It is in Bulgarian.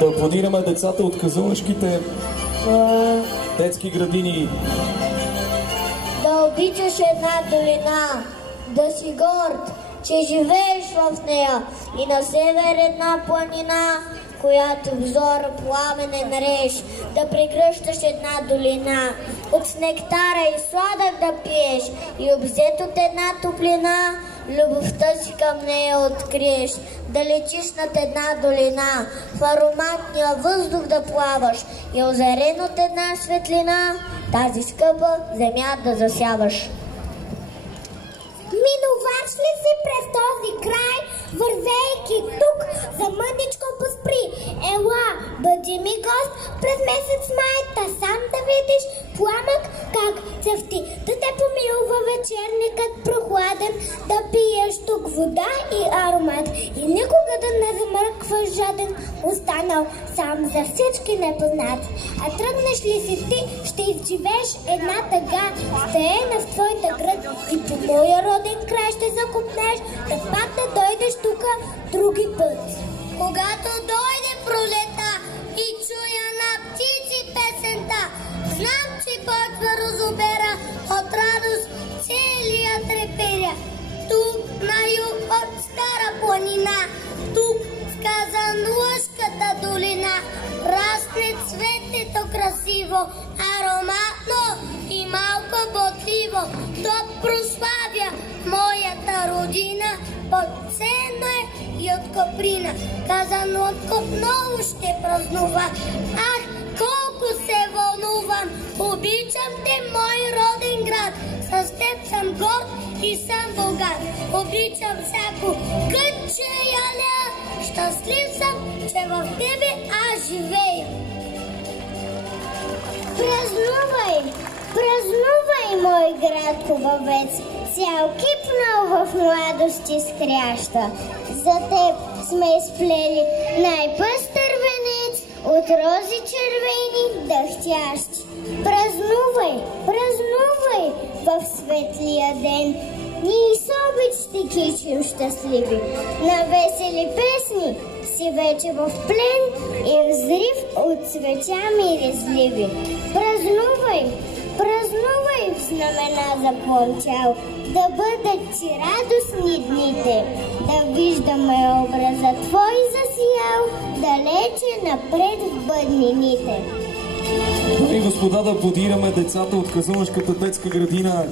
Да аплодираме децата от казълнешките детски градини. Да обичаш една долина, да си горд, че живееш в нея, и на север една планина, която взора пламенен реж, да прегръщаш една долина, от нектара и сладък да пиеш, и обзет от една топлина, любовта си към нея откриеш, да летиш над една долина, в ароматния въздух да плаваш, и озарен от една светлина, тази скъпа земя да засяваш. Минуваш ли си през този край, вървейки тук, за мъничко поспри? Ела, бъди ми гост през месец май, та сам да видиш пламък как цъфти, да те помилва вечерникът прохладен, да пиеш тук вода и аромат, и никога да не замъркваш жаден, останал сам за всички непознат. А тръгнеш ли си ти, ще изживееш една тъга, стеена в твоята град, и по моя роден край ще закопнеш, да пак да дойдеш тука други път. Когато дойде пролета и чуя на птици песента, знам, че почва розобера, от радост целия треперя. Тук на юг от стара планина, тук в Казанлъшката долина, расне цветето красиво, ароматно и малко ботливо. То прославя моята родина, по-ценно е и от Коприна. Казанлъка много ще празнува. Ах, колко се вълнувам! Обичам те, мой роден град. С теб съм горд и съм богат. Обичам всяко кътче и алея. Щастлив съм, че в тебе аз живея. Празнувай, празнувай, мой град хубавец, цял кипнал в младост изкряща. За теб сме изплели най-пъстър венец от рози червени дъхтящи. Празнувай, празнувай в светлия ден, ние с обич ще кичим щастливи. На весели песни си вече в плен и взрив от цветя миризливи. Празнувай, празнувай в знамена за плъмчал, да бъдат ти радостни дните, да виждаме образа твой засиял, далече напред в бъднините. Дами и господа, да аплодираме децата от казълнешката детска градина.